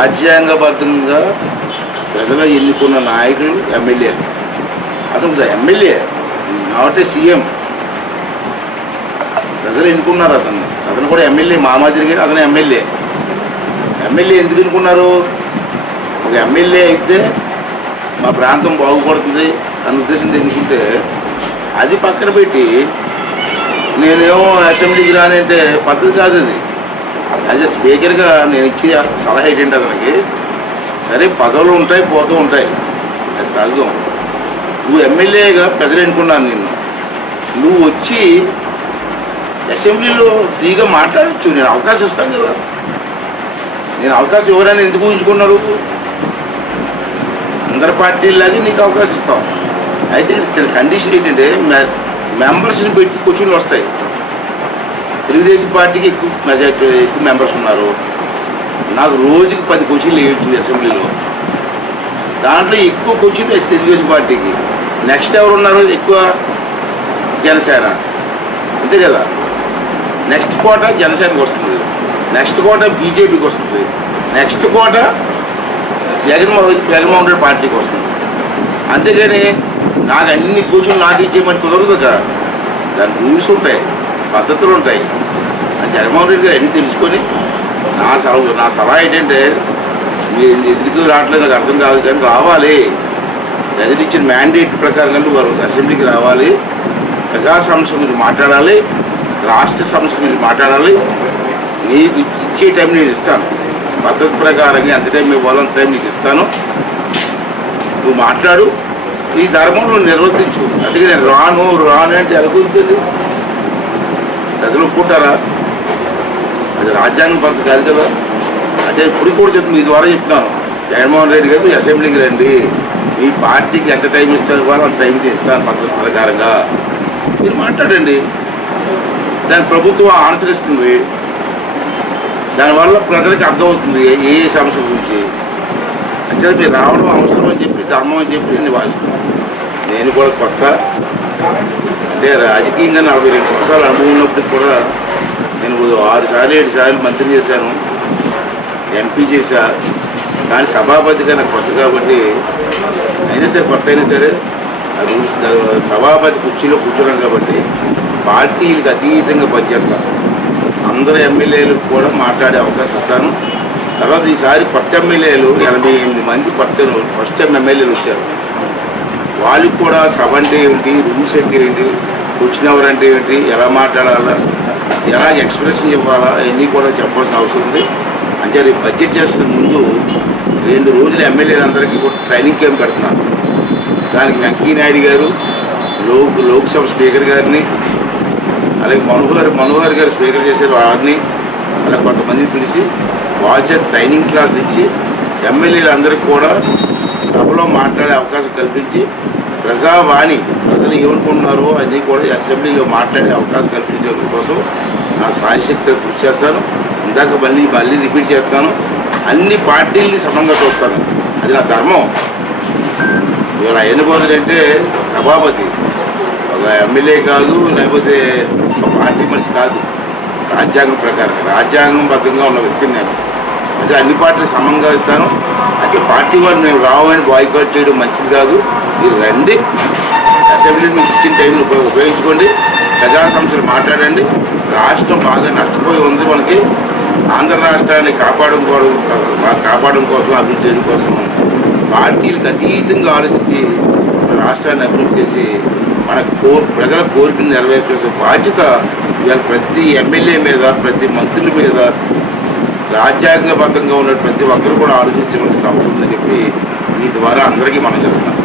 రాజ్యాంగబద్ధంగా ప్రజలు ఎన్నుకున్న నాయకులు ఎమ్మెల్యేలు అతను ఎమ్మెల్యే నాట్ ఏ సీఎం ప్రజలు ఎన్నుకున్నారు అతను అతను కూడా ఎమ్మెల్యే మామాదిరి గారు అతను ఎమ్మెల్యే. ఎమ్మెల్యే ఎందుకు ఎన్నుకున్నారు? ఒక ఎమ్మెల్యే అయితే మా ప్రాంతం బాగుపడుతుంది అన్న ఉద్దేశంతో ఎన్నుకుంటే అది పక్కన పెట్టి నేనేమో అసెంబ్లీకి రానంటే పద్ధతి కాదు అది. యాజ్ ఎ స్పీకర్గా నేను ఇచ్చే సలహా ఏంటంటే అతనికి సరే పదవులు ఉంటాయి పోతూ ఉంటాయి. అది సహజం. నువ్వు ఎమ్మెల్యేగా ప్రజలు నిన్ను. నువ్వు వచ్చి అసెంబ్లీలో ఫ్రీగా మాట్లాడచ్చు. నేను అవకాశం ఇస్తాను కదా. నేను అవకాశం ఎవరైనా ఎందుకు ఊహించుకున్నారు? అందరి పార్టీలాగే నీకు అవకాశం ఇస్తాం. అయితే కండిషన్ ఏంటంటే మె- మెంబర్స్ని పెట్టి క్వశ్చన్లు వస్తాయి. తెలుగుదేశం పార్టీకి ఎక్కువ మెజార్టీ ఎక్కువ మెంబర్స్ ఉన్నారు. నాకు రోజుకి పది క్వశ్చన్లు వేయచ్చు అసెంబ్లీలో దాంట్లో ఎక్కువ క్వశ్చన్లు వేస్తే తెలుగుదేశం పార్టీకి. నెక్స్ట్ ఎవరు ఉన్నారు ఎక్కువ జనసేన. అంతే కదా? నెక్స్ట్ కోట జనసేనకి వస్తుంది. నెక్స్ట్ కోట బీజేపీకి వస్తుంది. నెక్స్ట్ కోట జగన్మోహన్ జగన్మోహన్ రెడ్డి పార్టీకి వస్తుంది. అంతేగాని నాకు అన్ని కూర్చొని నాకు ఇచ్చేయమని కుదరదు కదా? దాని రూల్స్ ఉంటాయి. పద్ధతులు ఉంటాయి. ఆ జగన్మోహన్ రెడ్డి గారు అన్నీ తెలుసుకొని నా సలహా నా సలహా ఏంటంటే మీరు ఎందుకు రావట్లేదు నాకు అర్థం కాదు కానీ రావాలి. ప్రజలు ఇచ్చిన మ్యాండేట్ ప్రకారం కంటే వారు అసెంబ్లీకి రావాలి. ప్రజా సమస్య గురించి మాట్లాడాలి. రాష్ట్ర సమస్య గురించి మాట్లాడాలి. నీకు ఇచ్చే టైం నేను ఇస్తాను. పద్ధతి ప్రకారంగా ఎంత టైం ఇవ్వాలో అంత టైం నీకు ఇస్తాను. నువ్వు మాట్లాడు. నీ ధర్మం నువ్వు నిర్వర్తించు. అందుకే నేను రాను రాను అంటే అనుకుంటుంది గదిలో ప్రజలు అది రాజ్యాంగ పద్ధతి కాదు కదా. అంటే ఇప్పుడు కూడా చెప్పి మీ ద్వారా చెప్తాను జగన్మోహన్ రెడ్డి గారు మీ అసెంబ్లీకి రండి. మీ పార్టీకి ఎంత టైం ఇస్తారు వాళ్ళు అంత టైం ఇస్తాను పద్ధతి ప్రకారంగా. మీరు మాట్లాడండి. దాని ప్రభుత్వం అనుసరిస్తుంది దానివల్ల ప్రజలకు అర్థమవుతుంది ఏ ఏ సమస్య గురించి. అంటే మీరు రావడం అవసరం అని చెప్పి ధర్మం అని చెప్పి నేను భావిస్తున్నాను నేను కూడా కొత్త అంటే రాజకీయంగా నలభై రెండు సంవత్సరాలు అనుభవం ఉన్నప్పటికి కూడా నేను ఆరు సార్లు ఏడు సార్లు మంత్రి చేశాను ఎంపీ చేశా. కానీ సభాపతిగా నాకు కొత్త కాబట్టి అయినా సరే కొత్త అయినా సరే అది సభాపతి కుర్చీలో కూర్చోడం కాబట్టి పార్టీలకు అతీతంగా పనిచేస్తాను. అందరు ఎమ్మెల్యేలకు కూడా మాట్లాడే అవకాశం ఇస్తాను. తర్వాత ఈసారి కొత్త ఎమ్మెల్యేలు ఎనభై ఎనిమిది మంది కొత్త ఫస్ట్ టైం ఎమ్మెల్యేలు వచ్చారు. వాళ్ళకి కూడా సభ అంటే ఏంటి రూల్స్ అంటే ఏంటి వచ్చిన ఎవరంటే ఏంటి ఎలా మాట్లాడాలా ఎలా ఎక్స్ప్రెషన్ ఇవ్వాలా అవన్నీ కూడా చెప్పాల్సిన అవసరం ఉంది. అంటే రేపు బడ్జెట్ చేస్తున్న ముందు రెండు రోజులు ఎమ్మెల్యేలందరికీ కూడా ట్రైనింగ్ క్యాంప్ పెడుతున్నారు దానికి వెంకయ్యనాయుడు గారు లోక్ లోక్సభ స్పీకర్ గారిని అలాగే మనోహర్ మనోహర్ గారు స్పీకర్ చేశారు వారిని అలా కొంతమందిని పిలిచి వాళ్ళ ట్రైనింగ్ క్లాసులు ఇచ్చి ఎమ్మెల్యేలందరికీ కూడా సభలో మాట్లాడే అవకాశం కల్పించి ప్రజావాణి ప్రజలు ఏమనుకుంటున్నారో అన్నీ కూడా అసెంబ్లీలో మాట్లాడే అవకాశం కల్పించడం కోసం నా సాయశక్తి కృషి చేస్తాను. ఇందాక మళ్ళీ మళ్ళీ రిపీట్ చేస్తాను. అన్ని పార్టీల్ని సమంగా చూస్తాను. అది నా ధర్మం. ఇవాళ ఎన్నుకోదులు అంటే సభాపతి. ఒక ఎమ్మెల్యే కాదు లేకపోతే ఒక పార్టీ మనిషి కాదు. రాజ్యాంగం ప్రకారం రాజ్యాంగం బద్దంగా ఉన్న వ్యక్తిని నేను. అయితే అన్ని పార్టీలు సమంగా ఇస్తాను. అంటే పార్టీ వారు మేము రావని బాయ్కాట్ చేయడం మంచిది కాదు. మీరు రండి. అసెంబ్లీ మీకు ఇచ్చిన టైంని ఉపయోగించుకోండి. ప్రజా సమస్యలు మాట్లాడండి. రాష్ట్రం బాగా నష్టపోయి ఉంది మనకి. ఆంధ్ర రాష్ట్రాన్ని కాపాడడం కోసం కాపాడడం కోసం అభివృద్ధి చేయడం కోసం పార్టీలకు అతీతంగా ఆలోచించి మన రాష్ట్రాన్ని అభివృద్ధి చేసి మన కో ప్రజల కోరికను నెరవేర్చేసే బాధ్యత ఇవాళ ప్రతి ఎమ్మెల్యే మీద ప్రతి మంత్రుల మీద రాజ్యాంగబద్ధంగా ఉన్న ప్రతి ఒక్కరు కూడా ఆలోచించవలసిన అవసరం ఉందని చెప్పి మీ ద్వారా అందరికీ మనం చేస్తున్నాం